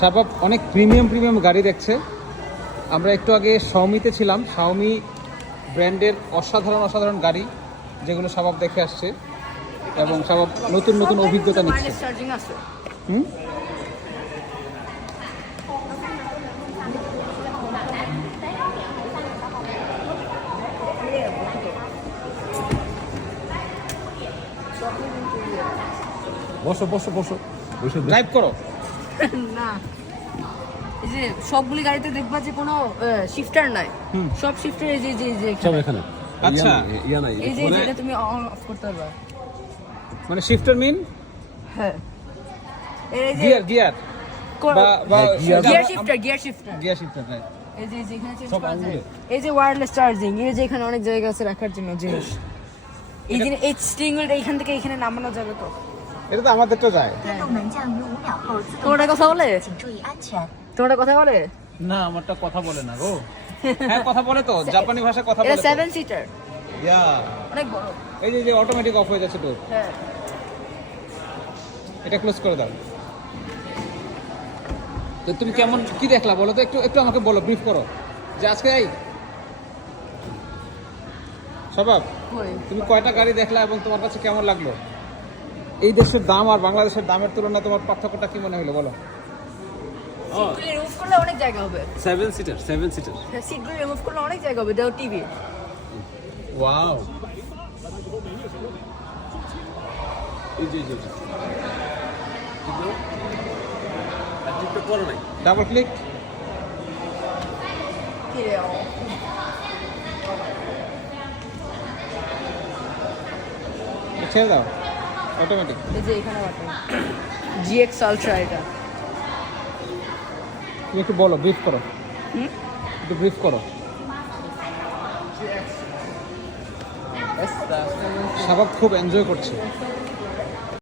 শাবাব অনেক প্রিমিয়াম গাড়ি দেখছে। আমরা একটু আগে শাওমিতে ছিলাম। শাওমি ব্র্যান্ডের অসাধারণ গাড়ি যেগুলো শাবাব দেখে আসছে এবং শাবাব নতুন অভিজ্ঞতা নিচ্ছে। হুম, বসো বসো বসো বসে ড্রাইভ করো না, এই যে সবগুলি গাড়িতে দেখবা যে কোনো শিফটার নাই, সব শিফটার এই যে সব এখানে। আচ্ছা, ইয়া নাই, এই যে এটা তুমি অন অফ করতে পারবা। মানে শিফটার মিন হ্যাঁ, এই যে gear gear shifter gear shifter right. এই যে এখানে চেঞ্জ করা যায়। এই যে ওয়্যারলেস চার্জিং, এই যে এখানে অনেক জায়গা আছে রাখার জন্য জিনিস। এই যে এই স্ট্রিংটা এখান থেকে এখানে নামানো যাবে তো। এটা তো আমাদের তো যায়। তোমার কথা বলে? তোমার কথা বলে না, আমারটা কথা বলে না গো। হ্যাঁ কথা বলে তো, জাপানি ভাষা কথা বলে। এটা 7 সিটার, ইয়া অনেক বড়। এই যে অটোমেটিক অফ হয়ে যাচ্ছে তো। হ্যাঁ, এটা ক্লোজ করে দাও। তো তুমি কেমন কি দেখলা বলো তো, একটু আমাকে বলো, ব্রিফ করো যে আজকে এই শাবাব তুমি কয়টা গাড়ি দেখলা এবং তোমার কাছে কেমন লাগলো? এই দেশের দাম আর বাংলাদেশের দামের তুলনায় তোমার পার্থক্যটা কি মনে হলো বলো? সিটগুলি রিমুভ করলে অনেক জায়গা হবে। 7 সিটার সিটগুলি রিমুভ করলে অনেক জায়গা হবে। দাও টিভি। ওয়াও, এই যে একটু পরে নাই। Double click. কি রে ও? ছেড়ে দাও অটোমেটিক। এই যে এখানে বাটন GX আলট্রা, এটা তুমি একটু বলো, ব্রিফ করো, একটু ব্রিফ করো। শাবাব খুব এনজয় করছে।